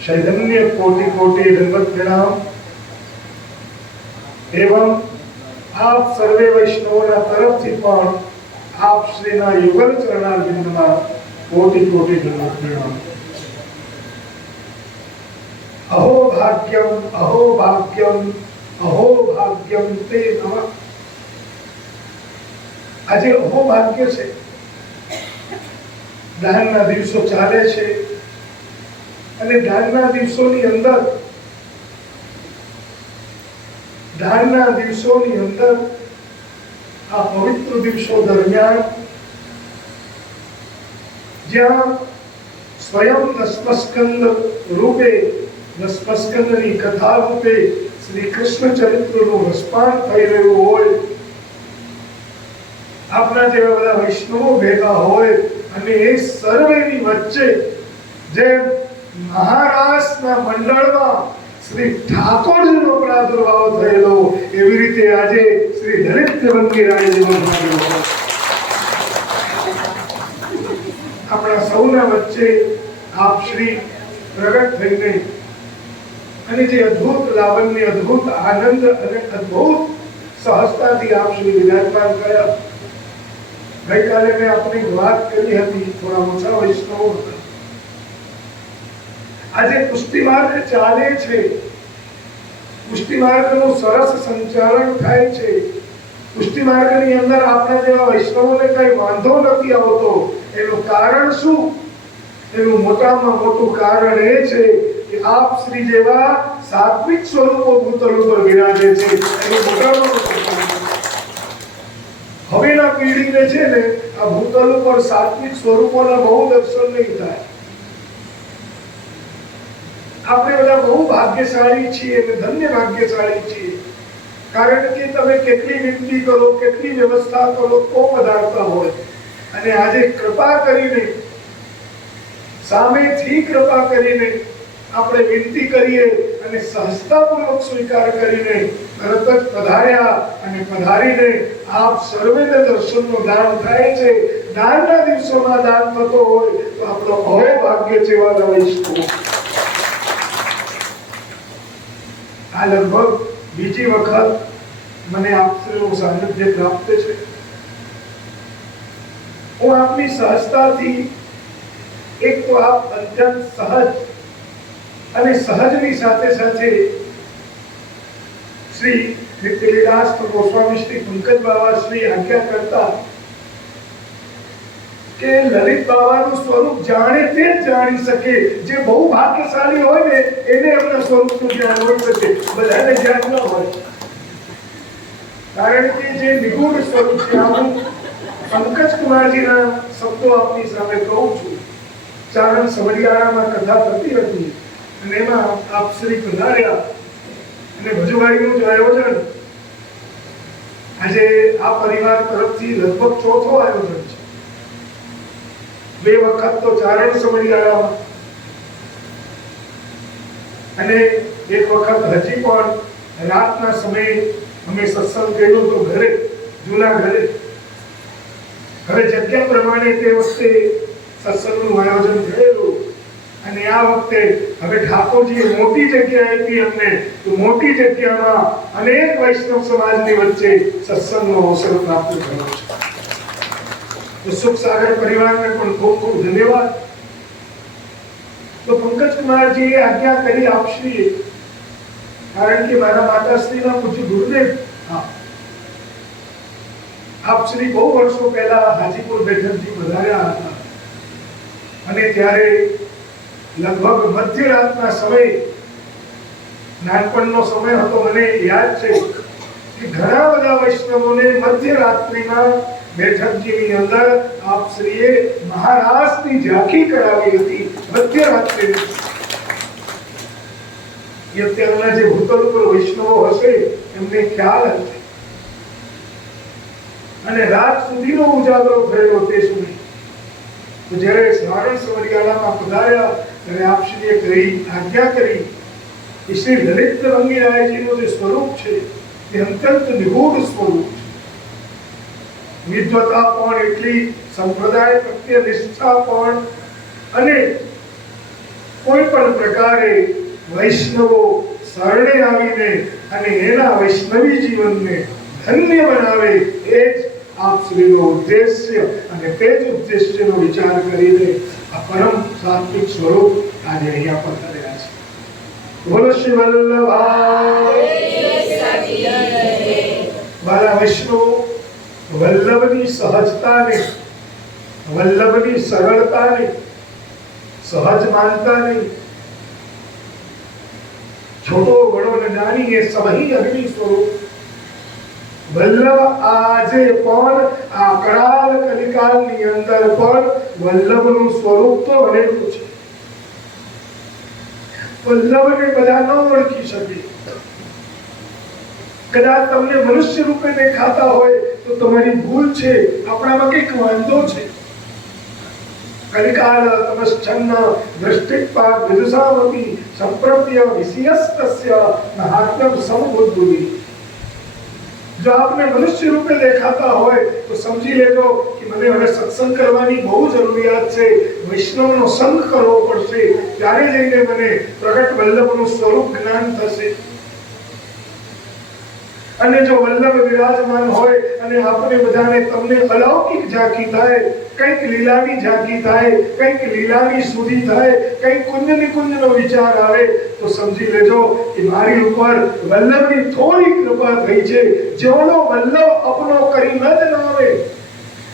चैतन्य कोटि कोटि दंडवत प्रणाम एवं आप सर्वे वैष्णवों तरफ थी पण आप श्रीना युगल चरणारविंदमा कोटि कोटि दंडवत प्रणाम। अहो भाग्यम अहो भाग्यम अहो भाग्यम ते नमः। आज अहो भाग्य छे, दानना दिवसो चाले छे અને દાનના દિવસોની અંદર આ પવિત્ર દિવસો દરમિયાન જ્યાં સ્વયં નસ્મસ્કંદ રૂપે નસ્મસ્કંદની કથા રૂપે શ્રી કૃષ્ણ ચરિત્રનું રસપાન થઈ રહ્યું હોય, આપણા જેવા બધા વૈષ્ણવો ભેગા હોય અને એ સર્વેની વચ્ચે જેમ મહારાષ્ટ્રના મંડળમાં શ્રી ઠાકોરજીનો પ્રાદુર્ભાવ થયેલો એવી રીતે આજે શ્રી લલિત મંગીરાયજીનો પ્રાદુર્ભાવ આપણા સૌના વચ્ચે આપ શ્રી પ્રગટ થઈને અને જે અદ્ભુત લાવણ્ય, અદ્ભુત આનંદ અને અદ્ભુત સહજતાથી આપ શ્રી વિરાજમાન કર્યા। ગઈકાલે મેં આપની વાત કરી હતી, થોડા ઓછા વૈષ્ણવો હતા। આજે પુષ્ટિ માર્ગ ચાલે છે, પુષ્ટિ માર્ગનું સરસ સંચાલન થાય છે। પુષ્ટિ માર્ગની અંદર આપણા જેવા વૈષ્ણવોને કઈ વાંધો નથી આવતો। એનું કારણ શું? એનું મોટામાં મોટું કારણ એ છે કે આપ શ્રી જેવા સાત્વિક સ્વરૂપો ભૂતલ ઉપર વિરાજે છે। એનું મોટામાં મોટું કારણ હવેના પીઢીને છે ને આ ભૂતલ ઉપર સાત્વિક સ્વરૂપોના બહુ દર્શન નહીં થાય। આપણે બધા બહુ ભાગ્યશાળી છીએ અને ધન્ય ભાગ્યશાળી છીએ, કારણ કે તમે કેટલી વિનંતી કરો, કેટલી વ્યવસ્થા કરો તો પધારતા હોય। અને આજે કૃપા કરીને, સામેથી કૃપા કરીને આપણે વિનંતી કરીએ અને સહજતાપૂર્વક સ્વીકાર કરીને તરત જ પધાર્યા અને પધારીને આપ સર્વેને દર્શનનો દાન થાય છે। દાનના દિવસોમાં દાન થતો હોય તો આપણો અહોભાગ્ય જેવા વૈષ્ણવ। આ લગભગ બીજી વખત મને આપનું સાનિધ્ય પ્રાપ્ત છે। હું આપની સહજતાથી, એક તો આપ અત્યંત સહજ અને સહજની સાથે સાથે શ્રી નિત્યલીલાસ ગોસ્વામી શ્રી પંકજ બાવા શ્રી આજ્ઞા કરતા કે લલિત બાવાનું સ્વરૂપ જાણે તે જ જાણી શકે। જે બહુ ભાગ્યશાળી હોય ને એને એમના સ્વરૂપનું જ્ઞાન હોય શકે, બધાને જ્ઞાન ન હોય। કારણ કે જે નિગૂઢ સ્વરૂપ છે, હું પંકજ કુમારજીના શબ્દો આપની સામે કહું છું। ચારણ સમડિયાળામાં કથા થતી હતી અને એમાં આપ શ્રી પધાર્યા અને ભજુભાઈનું જ આયોજન આજે આ પરિવાર તરફથી લગભગ ચોથો આયોજન છે। બે વખત તો ચારણ સમડિયાળામાં અને એક વખત હજી પણ રાતના સમયે અમે સત્સંગ કર્યો તો ઘરે, જૂના ઘરે। હવે જગ્યા પ્રમાણે તે વખતે સત્સંગનું આયોજન થયેલું અને આ વખતે હવે ઠાકોરજીએ મોટી જગ્યા આપી અમને, તો મોટી જગ્યામાં અનેક વૈષ્ણવ સમાજની વચ્ચે સત્સંગનો અવસર પ્રાપ્ત થયો છે। तो सुख सागर परिवार में पण खूब खूब धन्यवाद। तो पंकज कुमार जी आज्ञा करी आपश्री, कारण कि मारा माताश्री ना पूज्य गुरुदेव आपश्री बहु वर्षों पहला हाजीपुर बैठक जी पधार्या હતા અને ત્યારે લગભગ મધ્યરાતના સમય, નાનપણનો સમય હતો, મને યાદ છે કે ઘણા બધા વૈષ્ણવોને મધ્યરાત્રિના બેઠકજીની અંદર આપ શ્રીએ મહારાષ્ટ્રની ઝાંખી કરાવી હતી મધ્યરાત્રે। એ અત્યારના જે ભૂતલ ઉપર વૈષ્ણવો હશે એમને ખ્યાલ હશે અને રાત સુધીનો ઉજાગરો થયેલો તે સુધી। તો જ્યારે સારણ સમડિયાળામાં પધાર્યા ત્યારે આપ શ્રીએ કહી, આજ્ઞા કરી કે શ્રી લલિત મંગીરાયજીનું જે સ્વરૂપ છે એ અત્યંત નિગૂઢ સ્વરૂપ છે। વિદ્વતા પણ એટલી, સંપ્રદાય પ્રત્યે નિષ્ઠા પણ અને કોઈ પણ પ્રકારે વૈષ્ણવો શરણે આવીને અને એના વૈષ્ણવી જીવનને ધન્ય બનાવે, એ જ આપ શ્રીનો ઉદ્દેશ્ય અને તે જ ઉદ્દેશ્યનો વિચાર કરીને આ પરમ સાત્વિક સ્વરૂપ આજે અહીંયા પધાર્યા છે. બોલો શ્રી વલ્લભાઈ. મારા વૈષ્ણવો, વલ્લભની સહજતાને, વલ્લભની સરળતાને સહજ માનતા નહીં. छोटो बड़ो न जानी ये सभी अग्नि स्वरूप. वल्लभ આજે પણ આ કળાલ કલિકાલની અંદર પણ વલ્લભનું સ્વરૂપ તો રહેલું છે. વલ્લભને બધા ન ઓળખી શકે. કદાચ તમને મનુષ્ય રૂપે દેખાતા હોય તો તમારી ભૂલ છે, આપણામાં કંઈક વાંધો છે. કલિકાલ તમશ્ચન્ન દૃષ્ટિપાદ વિદુષામપી સંપ્રત્ય વિષયસ્તસ્ય મહાત્મ્યમ સમબુદ્ધુલિ. જો આપને મનુષ્ય રૂપે દેખાતા હોય તો સમજી લેજો કે મને હવે સત્સંગ કરવાની બહુ જરૂરિયાત છે, વૈષ્ણવનો સંગ કરવો પડશે, ત્યારે જઈને મને પ્રગટ વલ્લભનું સ્વરૂપ જ્ઞાન થશે. અને જો વલ્લભ વિરાજમાન હોય અને આપણે બધાને તમને અલૌકિક ઝાંકી થાય, કંઈક લીલાની ઝાંકી થાય, કંઈક લીલાની સુધી થાય, કંઈક કુંજ નિકુંજનો વિચાર આવે તો સમજી લેજો કે મારી ઉપર વલ્લભની થોડી કૃપા થઈ છે. જેઓનો વલ્લભ અપનો કરી ન જણાવે,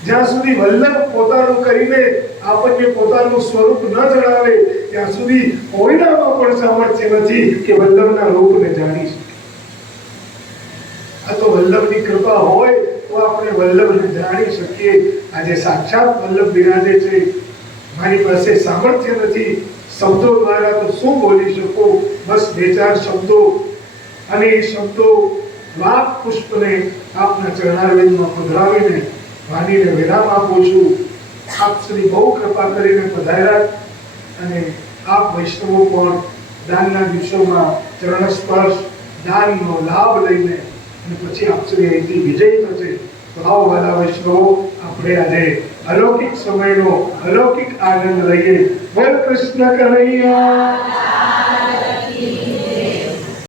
જ્યાં સુધી વલ્લભ પોતાનું કરીને આપણને પોતાનું સ્વરૂપ ન જણાવે ત્યાં સુધી કોઈનામાં પણ સામર્થ્ય નથી કે વલ્લભના રૂપને જાણી શકે. આ તો વલ્લભની કૃપા હોય તો આપણે વલ્લભને જાણી શકીએ. આજે સાક્ષાત વલ્લભ બિરાજે છે. મારી પાસે સામર્થ્ય નથી, શબ્દો દ્વારા તો શું બોલી શકું, બસ બે ચાર શબ્દો, અને એ શબ્દો વાક પુષ્પને આપના ચરણારવિંદમાં પધરાવીને વાણીને વિરામ આપું છું. આપ શ્રી બહુ કૃપા કરીને પધાર્યા અને આપ વૈષ્ણવો પણ દાનના દિવસોમાં ચરણ સ્પર્શ દાનનો લાભ લઈને અને પછી આપ શ્રી અહીંથી વિજય થશે. તો આવો વાલા વૈષ્ણવો, આપણે આજે અલૌકિક સમયનો અલૌકિક આનંદ લઈએ. બોલ કૃષ્ણ કનૈયા.